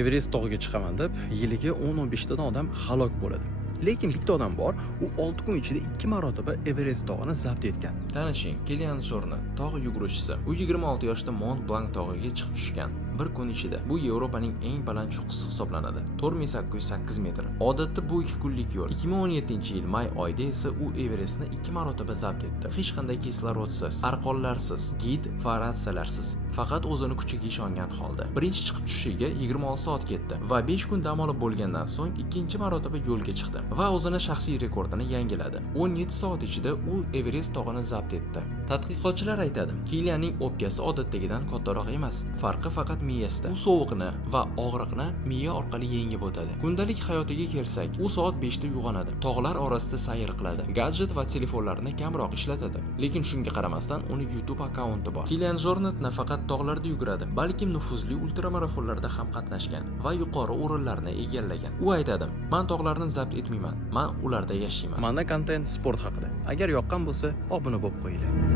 Everest tog'iga chiqaman deb yiliga 10-15 tadan odam halok bo'ladi. Lekin bitta odam bor, u 6 kun ichida 2 marotaba Everest tog'ini zabt etgan. Tanishing, Kilian Jornet, tog' yuguruvchisi. U 26 yoshda Mont Blanc tog'iga chiqib tushgan. Bir kun ichida. Bu Yevropaning eng baland cho'qqisi hisoblanadi. 4808 metr. Odatda bu 2 kunlik yo'l. 2017-yil may oyida esa u Everestni 2 marotaba zabt etdi. Hech qanday kislorodsiz, arqonlarsiz, gid va ratsiyalarsiz. Faqat o'zini kuchiga ishongan holda. Birinchi chiqib tushishiga 26 soat ketdi va 5 kun dam olib bo'lgandan so'ng ikkinchi marotaba yo'lga chiqdi va o'zini shaxsiy rekordini yangiladi. 17 soat ichida u Everest tog'ini zabt etdi. Tadqiqotchilar aytadi, Kilianning o'pkasi odatdagidan kattaroq emas. Farqi faqat miyasida. U sovuqni va og'riqni miya orqali yengib o'tadi. Kundalik hayotiga kelsak, u soat 5 da uyg'onadi. Tog'lar orasida sayr qiladi. Gadjet va telefonlarni kamroq ishlatadi. Lekin shunga qaramasdan uni YouTube akkaunti bor. Kilian Jornet nafaqat tog'larda yuguradi, balkim nufuzli ultramarafonlarda ham qatnashgan va yuqori o'rinlarni egallagan. U aytadi: "Men tog'larni zabt etmayman. Men ularda yashayman." Mana kontent sport haqida. Agar yoqqan bo'lsa, obuna bo'lib qo'yinglar.